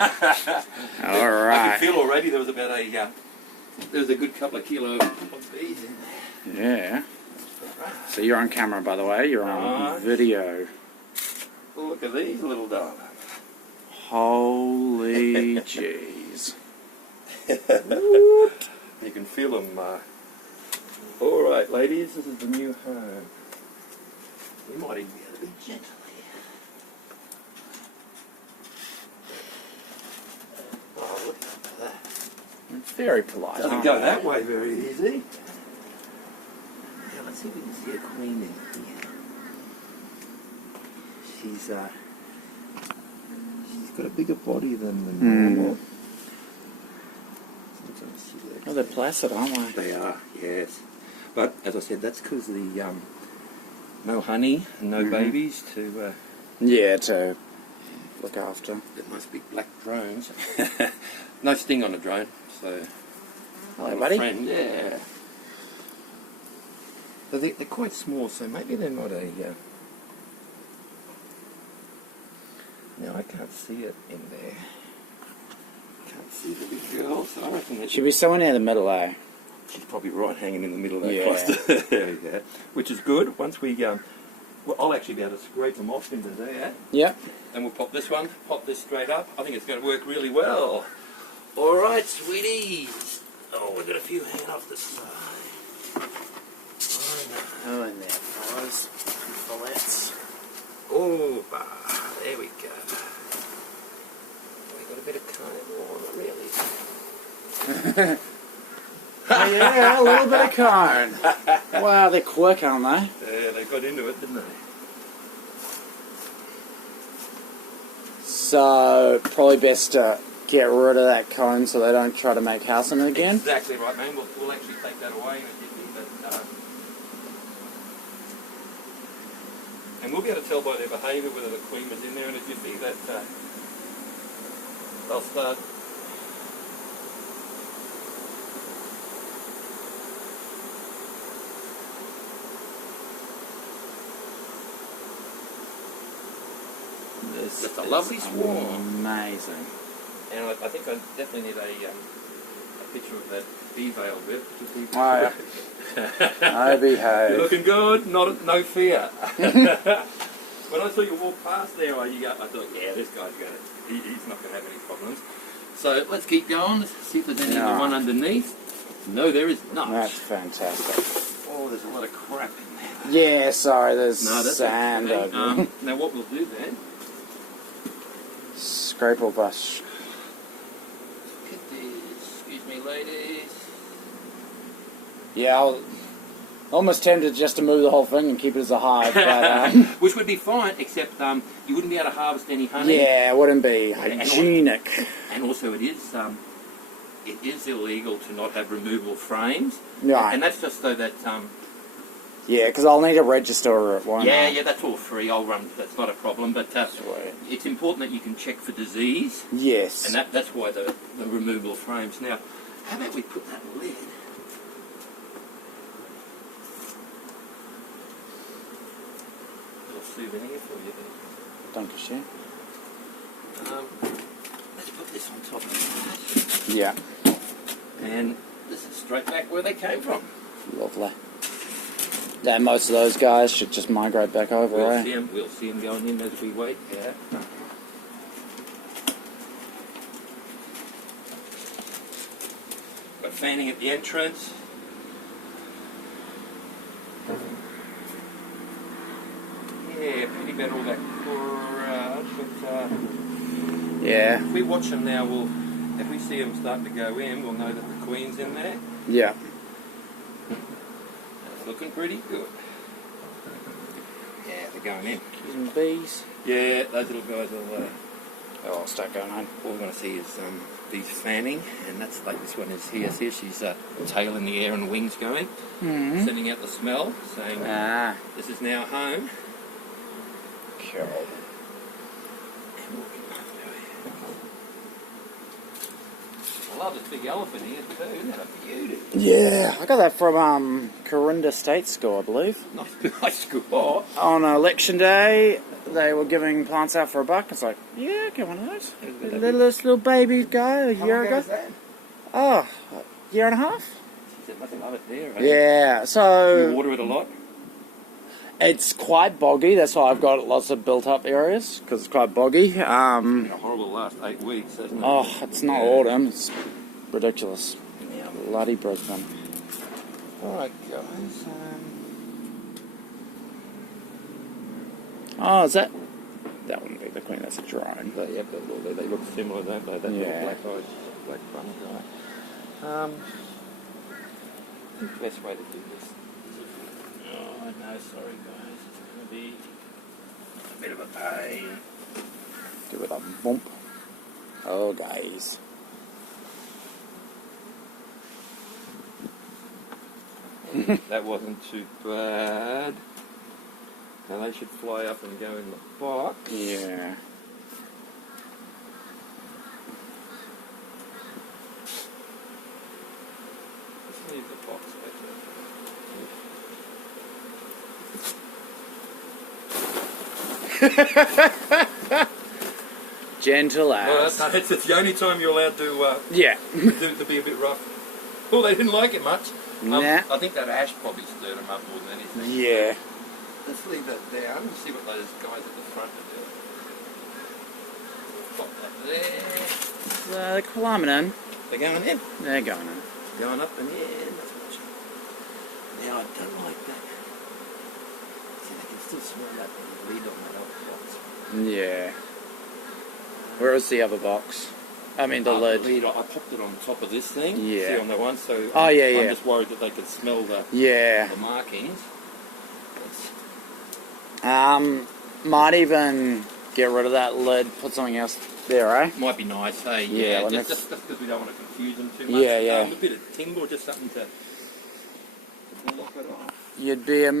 All right. I can feel already there was about a good couple of kilos of bees in there. Yeah. So you're on camera, by the way. You're on video. Look at these little darlings. Holy jeez. You can feel them. All right, ladies, this is the new home. We might even be able to be gentle here. Oh, look at that. It's very polite. Doesn't go that way very easy. Now, let's see if we can see a queen in here. She's got a bigger body than the normal. Oh, they're placid, aren't they? They are, yes. But as I said, that's because the no honey and no babies to. Yeah, to look after. It must be black drones. No sting on a drone, so. Hello, buddy. Friend, yeah. So they're quite small, so maybe they're not a. Now I can't see it in there. Can't see the big girl, so I reckon that Should be somewhere near the middle, eh? she's probably right hanging in the middle of that Yeah. cluster. There we go. Which is good. Once we well, I'll actually be able to scrape them off into there. Yep. And we'll pop this straight up. I think it's going to work really well. All right, sweeties. Oh, we've got a few hanging off the side. Oh, in there, fellas. Fillets. Oh, there we go. We got a bit of cone on, really. Oh, yeah, a little bit of cone. Wow, they're quick, aren't they? Yeah, they got into it, didn't they? So, probably best to get rid of that cone so they don't try to make house in it again. Exactly right, man. We'll actually take that away in a jiffy, and we'll be able to tell by their behaviour whether the queen was in there in a jiffy that they'll start. It's a lovely swarm. Amazing. And I think I definitely need a picture of that bee veil bit. Oh, yeah. I behave. You're looking good, no fear. When I saw you walk past there, I thought, yeah, this guy's he's not going to have any problems. So let's keep going. Let's see if there's any one underneath. No, there is not. That's fantastic. Oh, there's a lot of crap in there. Yeah, sorry, there's that's sand. okay. Now what we'll do then, scrape or brush. look at this. Excuse me, ladies. Yeah, I was almost tempted just to move the whole thing and keep it as a hive, but which would be fine, except you wouldn't be able to harvest any honey. yeah, it wouldn't be hygienic. And also it is illegal to not have removable frames. Right. And that's just so that yeah, because I'll need to register it, won't I? yeah, that's all free. I'll run. That's not a problem. But it's important that you can check for disease. Yes. And that's why the removable frames. Now, how about we put that lid? Little souvenir for you there. Dankeschön. Let's put this on top of that. Yeah. And this is straight back where they came from. Lovely. Yeah, most of those guys should just migrate back over, We'll see them going in as we wait. Yeah. Got fanning at the entrance. Yeah, pretty bad all that crud, but Yeah. if we watch them now, if we see them starting to go in, we'll know that the queen's in there. Yeah. It's looking pretty good. Yeah, they're going in. Some bees. Yeah, those little guys will. I'll start going on. All we're going to see is bees fanning, and that's like this one is here. See, she's tail in the air and wings going, sending out the smell, saying this is now home. Cool. love this big elephant here too. Isn't that a beauty? Yeah, I got that from Corinda State School, I believe. Nice score. On election day, they were giving plants out for $1. It's like, yeah, get one of those. Little baby guy a year ago. Oh, a year and a half. There must love it there. Right? Yeah, so You water it a lot. it's quite boggy. That's why I've got lots of built-up areas because it's quite boggy. It's been a horrible last 8 weeks, hasn't it? Oh, it's not autumn. It's ridiculous. Bloody Brisbane. Alright, guys. Oh, is that? That wouldn't be the queen. That's a drone. They look similar, don't they? That little black eyes, black front guy. I think the best way to do this. Oh no, sorry guys. It's going to be a bit of a pain. Give it a bump. Oh, guys. That wasn't too bad. Now they should fly up and go in the box. Yeah. Let's leave the box Gentle Well, as. it's the only time you're allowed to Yeah. to be a bit rough. Well, they didn't like it much. Nah. I think that ash probably stirred them up more than anything. Yeah. Let's leave that down and see what those guys at the front are doing. Pop that there. They're climbing in. They're going in. They're going in. Going up and in. That's what now I don't like that. See, they can still smell that lid on that old box. Yeah. Where is the other box? I mean the lid. The lid, I popped it on top of this thing. Yeah. See on the one, so Oh, yeah, yeah. I'm just worried that they could smell the Yeah. markings. Might even get rid of that lid, put something else there, eh? Might be nice, hey? Yeah, Yeah, let me- just because we don't want to confuse them too much. Yeah, yeah. A bit of timber, just something to block it off. You'd be a